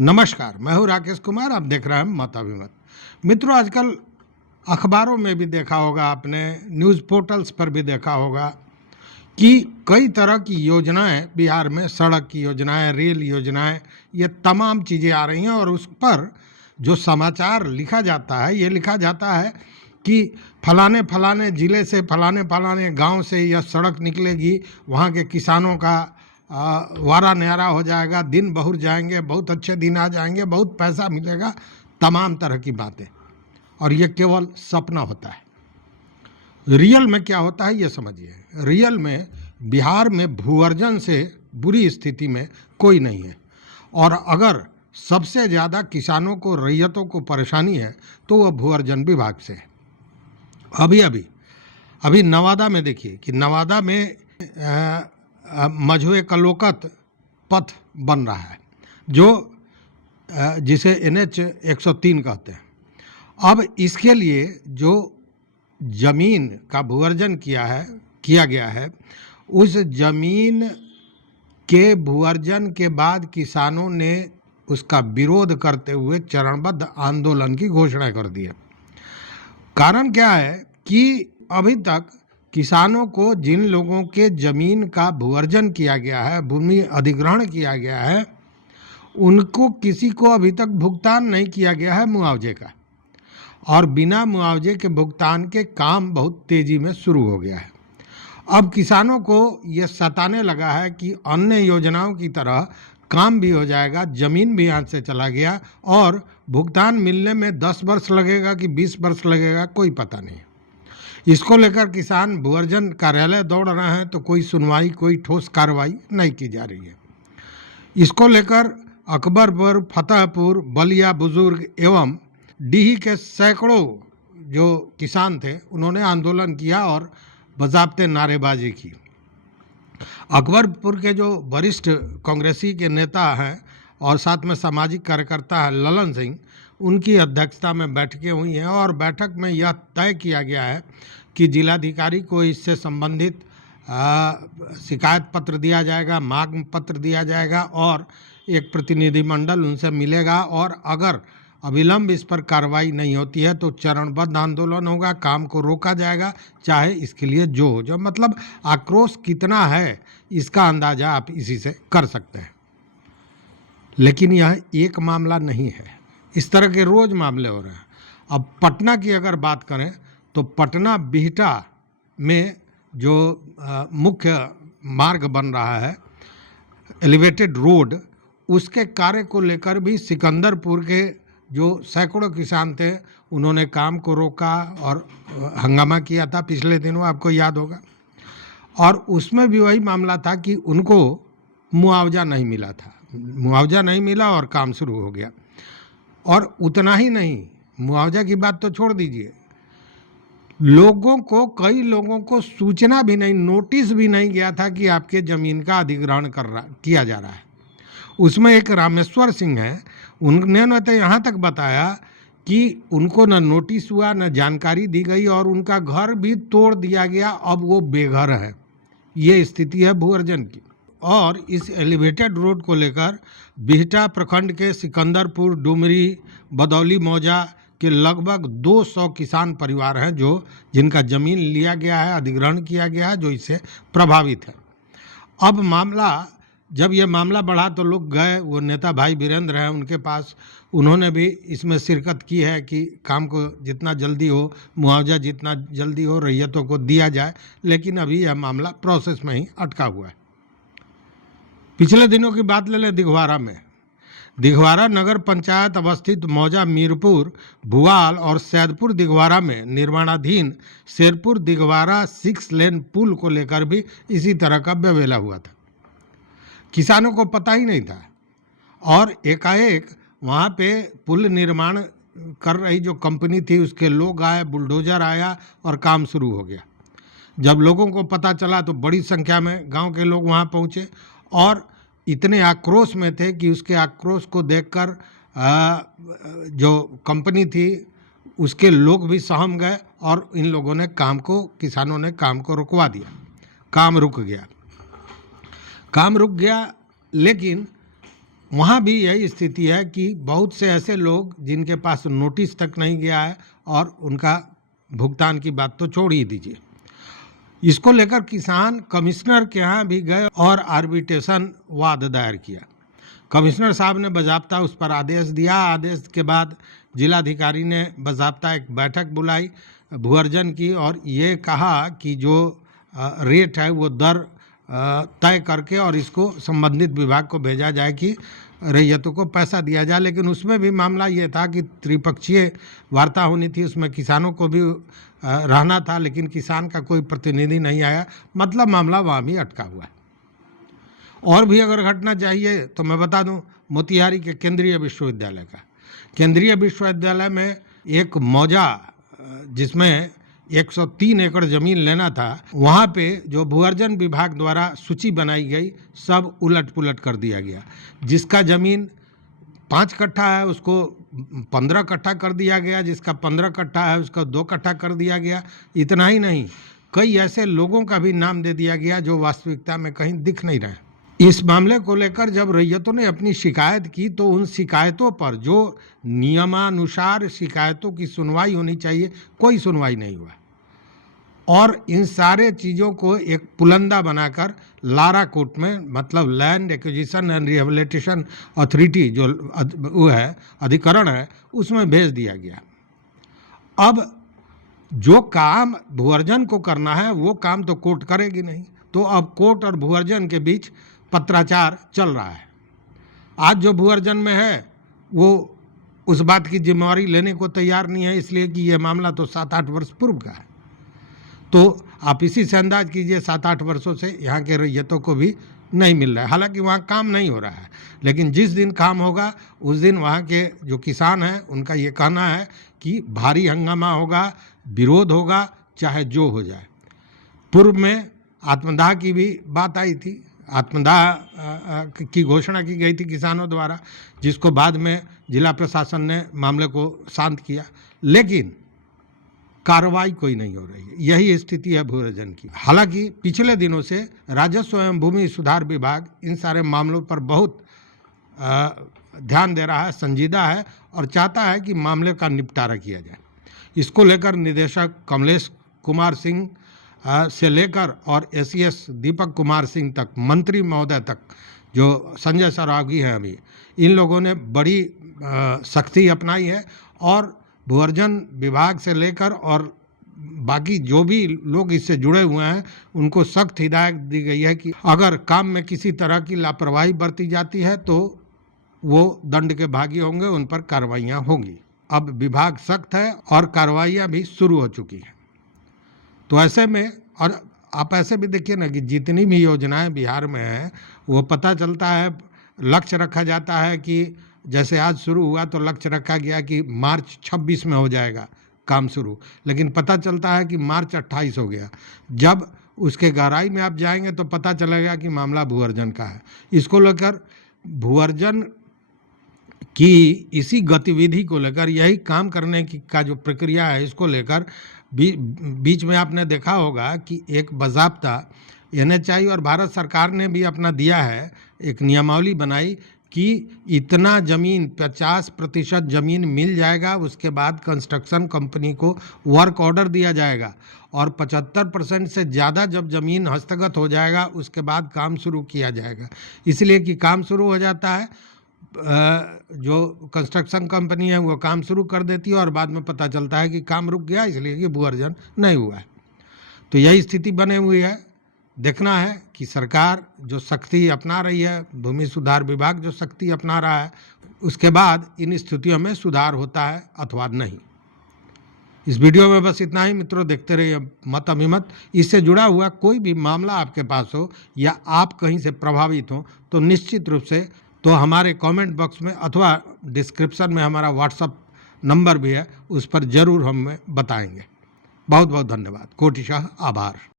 नमस्कार, मैं हूँ राकेश कुमार। आप देख रहे हैं मत अभिमत। मित्रों, आजकल अखबारों में भी देखा होगा आपने, न्यूज़ पोर्टल्स पर भी देखा होगा कि कई तरह की योजनाएं बिहार में, सड़क की योजनाएं, रेल योजनाएं, ये तमाम चीज़ें आ रही हैं और उस पर जो समाचार लिखा जाता है, ये लिखा जाता है कि फलाने फलाने ज़िले से, फलाने फलाने गांव से यह सड़क निकलेगी, वहाँ के किसानों का वारा न्यारा हो जाएगा, दिन बहुर जाएंगे, बहुत अच्छे दिन आ जाएंगे, बहुत पैसा मिलेगा, तमाम तरह की बातें। और ये केवल सपना होता है। रियल में क्या होता है ये समझिए। रियल में बिहार में भूअर्जन से बुरी स्थिति में कोई नहीं है, और अगर सबसे ज़्यादा किसानों को, रैयतों को परेशानी है तो वह भूअर्जन विभाग से है। अभी नवादा में देखिए कि नवादा में मझुए कलोकत पथ बन रहा है, जो जिसे NH 103 कहते हैं। अब इसके लिए जो जमीन का भूअर्जन किया गया है, उस जमीन के भूअर्जन के बाद किसानों ने उसका विरोध करते हुए चरणबद्ध आंदोलन की घोषणा कर दी है। कारण क्या है कि अभी तक किसानों को, जिन लोगों के जमीन का भूअर्जन किया गया है, भूमि अधिग्रहण किया गया है, उनको किसी को अभी तक भुगतान नहीं किया गया है मुआवजे का, और बिना मुआवजे के भुगतान के काम बहुत तेज़ी में शुरू हो गया है। अब किसानों को ये सताने लगा है कि अन्य योजनाओं की तरह काम भी हो जाएगा, ज़मीन भी हाथ से चला गया, और भुगतान मिलने में 10 वर्ष लगेगा कि 20 वर्ष लगेगा, कोई पता नहीं। इसको लेकर किसान भूअर्जन कार्यालय दौड़ रहे हैं तो कोई सुनवाई, कोई ठोस कार्रवाई नहीं की जा रही है। इसको लेकर अकबरपुर, फतेहपुर, बलिया बुजुर्ग एवं डीही के सैकड़ों जो किसान थे, उन्होंने आंदोलन किया और बज़ाब्ते नारेबाजी की। अकबरपुर के जो वरिष्ठ कांग्रेसी के नेता हैं और साथ में सामाजिक कार्यकर्ता है ललन सिंह, उनकी अध्यक्षता में बैठकें हुई हैं, और बैठक में यह तय किया गया है कि जिलाधिकारी को इससे संबंधित शिकायत पत्र दिया जाएगा, मांग पत्र दिया जाएगा, और एक प्रतिनिधिमंडल उनसे मिलेगा, और अगर अविलंब इस पर कार्रवाई नहीं होती है तो चरणबद्ध आंदोलन होगा, काम को रोका जाएगा, चाहे इसके लिए जो मतलब आक्रोश कितना है इसका अंदाज़ा आप इसी से कर सकते हैं। लेकिन यह एक मामला नहीं है, इस तरह के रोज़ मामले हो रहे हैं। अब पटना की अगर बात करें तो पटना बिहटा में जो मुख्य मार्ग बन रहा है, एलिवेटेड रोड, उसके कार्य को लेकर भी सिकंदरपुर के जो सैकड़ों किसान थे, उन्होंने काम को रोका और हंगामा किया था पिछले दिनों, आपको याद होगा। और उसमें भी वही मामला था कि उनको मुआवजा नहीं मिला था, मुआवजा नहीं मिला और काम शुरू हो गया। और उतना ही नहीं, मुआवजा की बात तो छोड़ दीजिए, कई लोगों को सूचना भी नहीं, नोटिस भी नहीं गया था कि आपके ज़मीन का अधिग्रहण किया जा रहा है। उसमें एक रामेश्वर सिंह हैं, उन्होंने तो यहाँ तक बताया कि उनको न नोटिस हुआ, न जानकारी दी गई, और उनका घर भी तोड़ दिया गया, अब वो बेघर है। ये स्थिति है भूअर्जन की। और इस एलिवेटेड रोड को लेकर बिहटा प्रखंड के सिकंदरपुर, डुमरी, बदौली मौजा के लगभग 200 किसान परिवार हैं जिनका ज़मीन लिया गया है, अधिग्रहण किया गया है, जो इससे प्रभावित है। अब जब ये मामला बढ़ा तो लोग गए, वो नेता भाई वीरेंद्र हैं, उनके पास, उन्होंने भी इसमें शिरकत की है कि काम को जितना जल्दी हो, मुआवजा जितना जल्दी हो रैयतों को दिया जाए। लेकिन अभी यह मामला प्रोसेस में ही अटका हुआ है। पिछले दिनों की बात ले लें, दिघवारा नगर पंचायत अवस्थित मौजा, मीरपुर, भुआल और सैदपुर दिघवारा में निर्माणाधीन शेरपुर दिघवारा 6 लेन पुल को लेकर भी इसी तरह का बवेला हुआ था। किसानों को पता ही नहीं था, और एकाएक वहाँ पे पुल निर्माण कर रही जो कंपनी थी, उसके लोग आए, बुलडोजर आया और काम शुरू हो गया। जब लोगों को पता चला तो बड़ी संख्या में गांव के लोग वहाँ पहुँचे, और इतने आक्रोश में थे कि उसके आक्रोश को देखकर जो कंपनी थी उसके लोग भी सहम गए, और इन लोगों ने किसानों ने काम को रुकवा दिया। काम रुक गया। लेकिन वहाँ भी यही स्थिति है कि बहुत से ऐसे लोग जिनके पास नोटिस तक नहीं गया है और उनका भुगतान की बात तो छोड़ ही दीजिए। इसको लेकर किसान कमिश्नर के यहाँ भी गए और आर्बिट्रेशन वाद दायर किया। कमिश्नर साहब ने बाज़ाब्ता उस पर आदेश दिया। आदेश के बाद जिलाधिकारी ने बाज़ाब्ता एक बैठक बुलाई भूअर्जन की और ये कहा कि जो रेट है वो दर तय करके और इसको संबंधित विभाग को भेजा जाए कि रैयतों को पैसा दिया जाए। लेकिन उसमें भी मामला ये था कि त्रिपक्षीय वार्ता होनी थी, उसमें किसानों को भी रहना था, लेकिन किसान का कोई प्रतिनिधि नहीं आया। मतलब मामला वहाँ भी अटका हुआ है। और भी अगर घटना चाहिए तो मैं बता दूं, मोतिहारी के केंद्रीय विश्वविद्यालय का। केंद्रीय विश्वविद्यालय में एक मौजा जिसमें 103 एकड़ ज़मीन लेना था, वहाँ पे जो भूअर्जन विभाग द्वारा सूची बनाई गई सब उलट पुलट कर दिया गया। जिसका ज़मीन 5 कट्ठा है उसको 15 कट्ठा कर दिया गया, जिसका 15 कट्ठा है उसका 2 कट्ठा कर दिया गया। इतना ही नहीं, कई ऐसे लोगों का भी नाम दे दिया गया जो वास्तविकता में कहीं दिख नहीं रहे। इस मामले को लेकर जब रैयतों ने अपनी शिकायत की तो उन शिकायतों पर जो नियमानुसार शिकायतों की सुनवाई होनी चाहिए, कोई सुनवाई नहीं हुआ। और इन सारे चीज़ों को एक पुलंदा बनाकर लारा कोर्ट में, मतलब land acquisition and rehabilitation authority जो वो है, अधिकरण है, उसमें भेज दिया गया। अब जो काम भूअर्जन को करना है वो काम तो कोर्ट करेगी नहीं, तो अब कोर्ट और भूअर्जन के बीच पत्राचार चल रहा है। आज जो भूअर्जन में है वो उस बात की जिम्मेवारी लेने को तैयार नहीं है, इसलिए कि ये मामला तो 7-8 वर्ष पूर्व का है। तो आप इसी से अंदाज कीजिए 7-8 वर्षों से यहाँ के रैयतों को भी नहीं मिल रहा है। हालांकि वहाँ काम नहीं हो रहा है, लेकिन जिस दिन काम होगा उस दिन वहाँ के जो किसान हैं उनका ये कहना है कि भारी हंगामा होगा, विरोध होगा, चाहे जो हो जाए। पूर्व में आत्मदाह की भी बात आई थी, आत्मदाह की घोषणा की गई थी किसानों द्वारा, जिसको बाद में जिला प्रशासन ने मामले को शांत किया, लेकिन कार्रवाई कोई नहीं हो रही है। यही स्थिति है भूअर्जन की। हालांकि पिछले दिनों से राजस्व एवं भूमि सुधार विभाग इन सारे मामलों पर बहुत ध्यान दे रहा है, संजीदा है और चाहता है कि मामले का निपटारा किया जाए। इसको लेकर निदेशक कमलेश कुमार सिंह से लेकर और एसीएस दीपक कुमार सिंह तक, मंत्री महोदय तक, जो संजय सरावगी हैं अभी, इन लोगों ने बड़ी सख्ती अपनाई है और भूअर्जन विभाग से लेकर और बाकी जो भी लोग इससे जुड़े हुए हैं उनको सख्त हिदायत दी गई है कि अगर काम में किसी तरह की लापरवाही बरती जाती है तो वो दंड के भागी होंगे, उन पर कार्रवाइयाँ होंगी। अब विभाग सख्त है और कार्रवाइयाँ भी शुरू हो चुकी हैं। तो ऐसे में, और आप ऐसे भी देखिए ना कि जितनी भी योजनाएं बिहार में हैं वो पता चलता है, लक्ष्य रखा जाता है कि जैसे आज शुरू हुआ तो लक्ष्य रखा गया कि मार्च 26 में हो जाएगा काम शुरू, लेकिन पता चलता है कि मार्च 28 हो गया। जब उसके गहराई में आप जाएंगे तो पता चलेगा कि मामला भूअर्जन का है। इसको लेकर भूअर्जन की इसी गतिविधि को लेकर, यही काम करने की का जो प्रक्रिया है, इसको लेकर बीच में आपने देखा होगा कि एक बाज़ाब्ता NHI और भारत सरकार ने भी अपना दिया है, एक नियमावली बनाई कि इतना ज़मीन 50% ज़मीन मिल जाएगा, उसके बाद कंस्ट्रक्शन कंपनी को वर्क ऑर्डर दिया जाएगा और 75% से ज़्यादा जब ज़मीन हस्तगत हो जाएगा उसके बाद काम शुरू किया जाएगा। इसलिए कि काम शुरू हो जाता है, जो कंस्ट्रक्शन कंपनी है वो काम शुरू कर देती है और बाद में पता चलता है कि काम रुक गया, इसलिए कि भूअर्जन नहीं हुआ है। तो यही स्थिति बने हुई है। देखना है कि सरकार जो सख्ती अपना रही है, भूमि सुधार विभाग जो सख्ती अपना रहा है, उसके बाद इन स्थितियों में सुधार होता है अथवा नहीं। इस वीडियो में बस इतना ही मित्रों, देखते रहिए मत अभिमत। इससे जुड़ा हुआ कोई भी मामला आपके पास हो या आप कहीं से प्रभावित हो तो निश्चित रूप से तो हमारे कमेंट बॉक्स में अथवा डिस्क्रिप्शन में हमारा व्हाट्सएप नंबर भी है, उस पर ज़रूर हम बताएंगे। बहुत बहुत धन्यवाद, कोटिशः आभार।